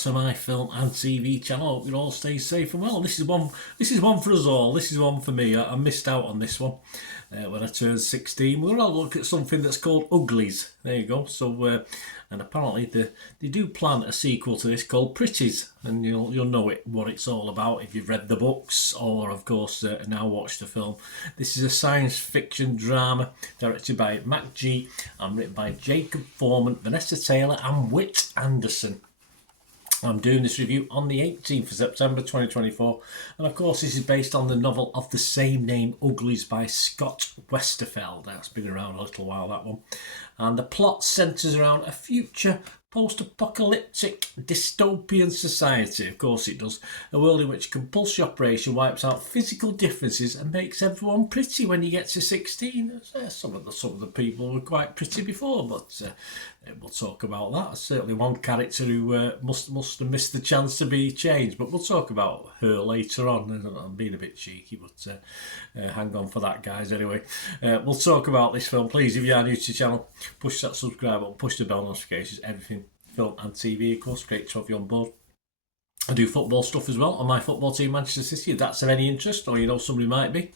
to my film and TV channel. I hope you all stay safe and well. This is one for us all. This is one for me. I missed out on this one when I turned 16. We're going to look at something that's called Uglies. There you go. So, and apparently they do plan a sequel to this called Pretties, and you'll know what it's all about if you've read the books or, of course, now watched the film. This is a science fiction drama directed by Mac G and written by Jacob Foreman, Vanessa Taylor and Whit Anderson. I'm doing this review on the 18th of September 2024, and of course this is based on the novel of the same name, Uglies, by Scott Westerfeld. That's been around a little while, that one. And the plot centres around a future post-apocalyptic dystopian society. Of course it does. A world in which compulsory operation wipes out physical differences and makes everyone pretty when you get to 16. Some of the people were quite pretty before, but we'll talk about that. Certainly one character who must have missed the chance to be changed, but we'll talk about her later on. I'm being a bit cheeky, but hang on for that, guys. Anyway, we'll talk about this film. Please, if you are new to the channel, push that subscribe button, push the bell notifications, everything film and TV, of course. Great to have you on board. I do football stuff as well on my football team, Manchester City. If that's of any interest, or you know somebody might be,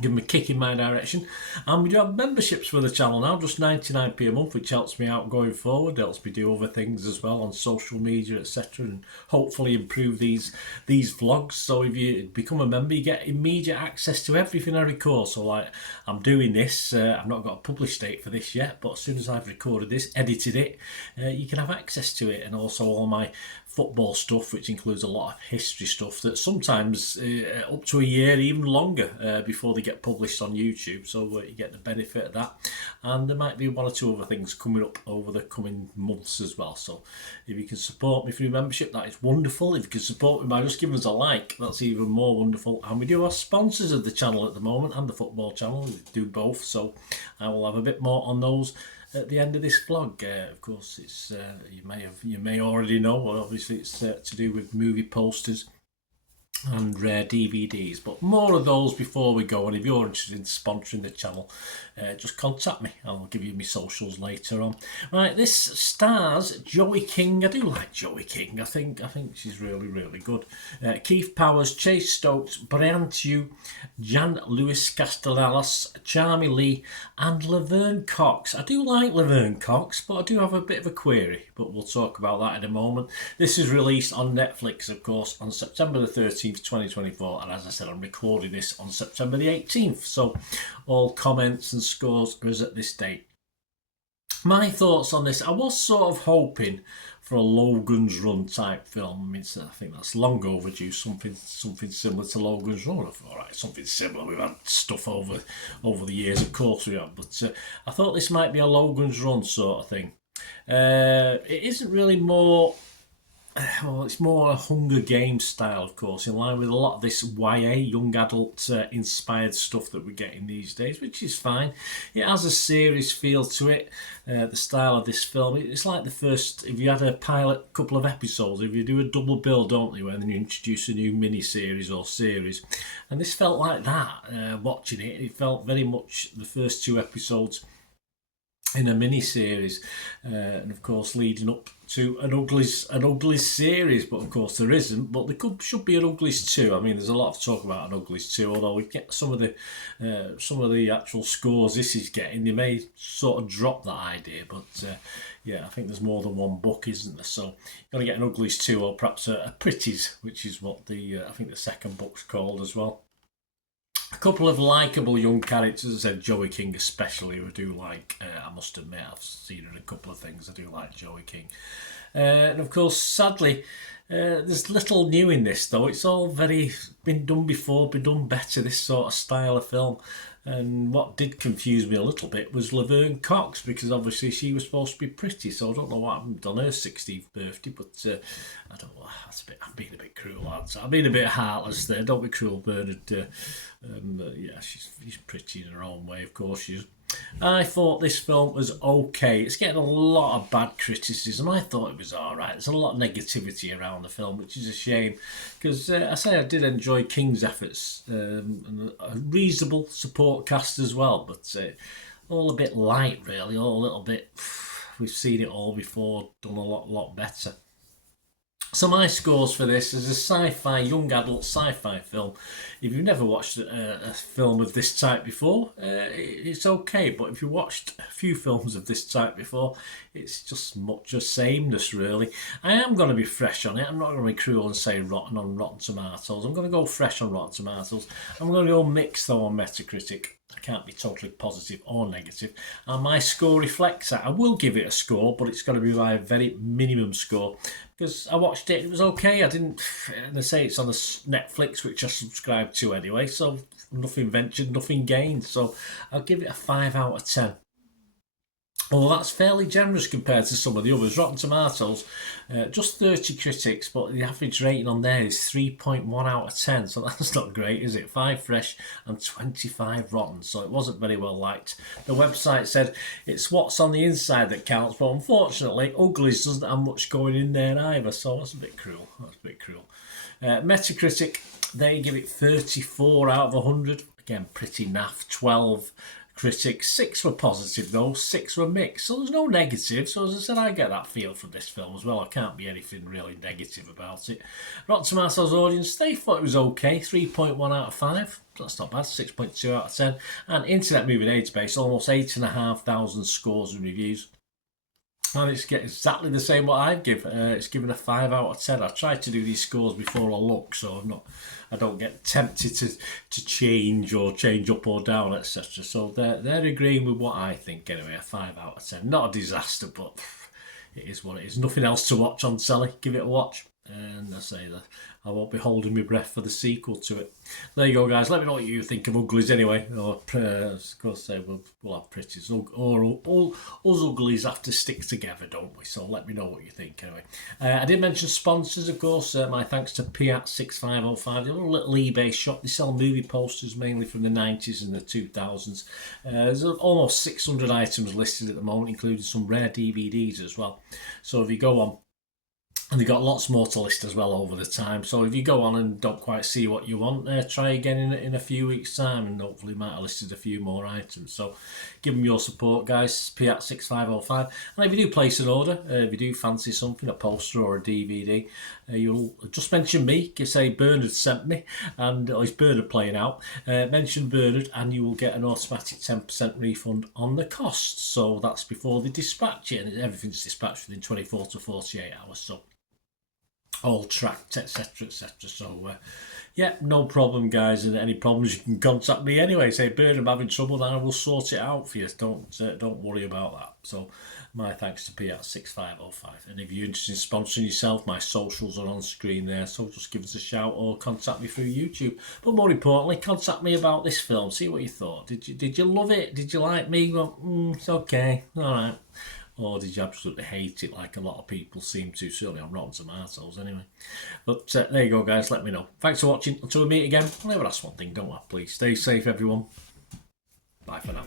give them a kick in my direction. And we do have memberships for the channel now, just 99p a month, which helps me out going forward. It helps me do other things as well on social media, etc., and hopefully improve these vlogs. So if you become a member, you get immediate access to everything I record. So like, I'm doing this, I've not got a published date for this yet, but as soon as I've recorded this, edited it, you can have access to it. And also all my football stuff, which includes a lot of history stuff that sometimes up to a year, even longer, before they get published on YouTube. So you get the benefit of that. And there might be one or two other things coming up over the coming months as well. So if you can support me through membership, that is wonderful. If you can support me by just giving us a like, that's even more wonderful. And we do have sponsors of the channel at the moment and the football channel. We do both, so I will have a bit more on those at the end of this vlog. Of course, it's you may already know, but obviously it's to do with movie posters and rare DVDs, but more of those before we go. And if you're interested in sponsoring the channel, just contact me and I'll give you my socials later on. Right, this stars Joey King. I do like Joey King. I think she's really good. Keith Powers, Chase Stokes, Brian Tew, Jan Lewis Castellanos, Charmy Lee and Laverne Cox. I do like Laverne Cox, but I do have a bit of a query, but we'll talk about that in a moment. This is released on Netflix, of course, on September the 13th 2024, and as I said, I'm recording this on September the 18th, so all comments and scores are as at this date. My thoughts on this: I was sort of hoping for a Logan's Run type film. I mean, I think that's long overdue, something similar to Logan's Run. I thought, all right, something similar. We've had stuff over the years, of course we have, but I thought this might be a Logan's Run sort of thing. It isn't really more. Well, it's more a Hunger Games style, of course, in line with a lot of this YA, young adult inspired stuff that we're getting these days, which is fine. It has a series feel to it, the style of this film. It's like the first, if you had a pilot couple of episodes, if you do a double bill, don't you, when you introduce a new mini-series or series. And this felt like that, watching it. It felt very much the first two episodes in a mini-series, and of course leading up to an Uglies series, but of course there isn't, but there should be an Uglies 2. I mean, there's a lot of talk about an Uglies 2, although we get some of the actual scores this is getting, they may sort of drop that idea, but yeah, I think there's more than one book, isn't there? So you've got to get an Uglies 2 or perhaps a Pretties, which is what I think the second book's called as well. A couple of likeable young characters, as I said, Joey King especially, who I do like. I must admit, I've seen her in a couple of things. I do like Joey King. And of course, sadly, there's little new in this, though. It's all been done before, been done better, this sort of style of film. And what did confuse me a little bit was Laverne Cox, because obviously she was supposed to be pretty, so I don't know what happened on her 16th birthday, but I don't know, I'm being a bit cruel, lads. I'm being a bit heartless there. Don't be cruel, Bernard. Yeah, she's pretty in her own way, of course she is. I thought this film was okay. It's getting a lot of bad criticism. I thought it was alright. There's a lot of negativity around the film, which is a shame, because I did enjoy King's efforts, and a reasonable support cast as well, but all a bit light, really, all a little bit. We've seen it all before, done a lot better. So my scores for this is a sci-fi, young adult sci-fi film. If you've never watched a film of this type before, it's okay. But if you watched a few films of this type before, it's just much the sameness, really. I am going to be fresh on it. I'm not going to be cruel and say rotten on Rotten Tomatoes. I'm going to go fresh on Rotten Tomatoes. I'm going to go mixed, though, on Metacritic. I can't be totally positive or negative. And my score reflects that. I will give it a score, but it's got to be my very minimum score. Because I watched it was okay. I didn't, and they say it's on the Netflix, which I subscribe to anyway, so nothing ventured, nothing gained. So I'll give it a 5 out of 10. Well, that's fairly generous compared to some of the others. Rotten Tomatoes, just 30 critics, but the average rating on there is 3.1 out of 10, so that's not great, is it? 5 fresh and 25 rotten, so it wasn't very well liked. The website said it's what's on the inside that counts, but unfortunately, Uglies doesn't have much going in there either, so that's a bit cruel. Metacritic, they give it 34 out of 100. Again, pretty naff. 12 critics, 6 were positive though, 6 were mixed, so there's no negative. So as I said, I get that feel from this film as well. I can't be anything really negative about it. Rotten Tomatoes audience, they thought it was okay, 3.1 out of 5. That's not bad, 6.2 out of 10. And Internet Movie Database, almost 8,500 scores and reviews. And it's exactly the same what I'd give. It's given a 5 out of 10. I try to do these scores before I look, so I don't get tempted to change up or down, etc. So they're agreeing with what I think anyway. A 5 out of 10. Not a disaster, but it is what it is. Nothing else to watch on telly. Give it a watch. And I say that I won't be holding my breath for the sequel to it. There you go, guys. Let me know what you think of Uglies anyway. Or, of course, we'll have pretties. Or us Uglies have to stick together, don't we? So let me know what you think anyway. I did mention sponsors, of course. My thanks to Piat6505. They're a little eBay shop. They sell movie posters mainly from the 90s and the 2000s. There's almost 600 items listed at the moment, including some rare DVDs as well. So if you go on, and they've got lots more to list as well over the time. So if you go on and don't quite see what you want, try again in a few weeks' time, and hopefully might have listed a few more items. So give them your support, guys. Piat6505. And if you do place an order, if you do fancy something, a poster or a DVD, you'll just mention me. Say Bernard sent me, and it's Bernard playing out. Mention Bernard, and you will get an automatic 10% refund on the costs. So that's before they dispatch it, and everything's dispatched within 24 to 48 hours. So all tracked, etc, etc. So yeah, no problem, guys. And any problems, you can contact me anyway. Say, Bird, I'm having trouble, and I will sort it out for you. Don't worry about that. So my thanks to Piat6505. And if you're interested in sponsoring yourself, my socials are on screen there, so just give us a shout or contact me through YouTube. But more importantly, contact me about this film. See what you thought. Did you love it? Did you like me? Well, it's okay, all right. Or did you absolutely hate it like a lot of people seem to, certainly on Rotten Tomatoes anyway. But there you go, guys, let me know. Thanks for watching. Until we meet again, I'll never ask one thing, don't I? Please stay safe, everyone. Bye for now.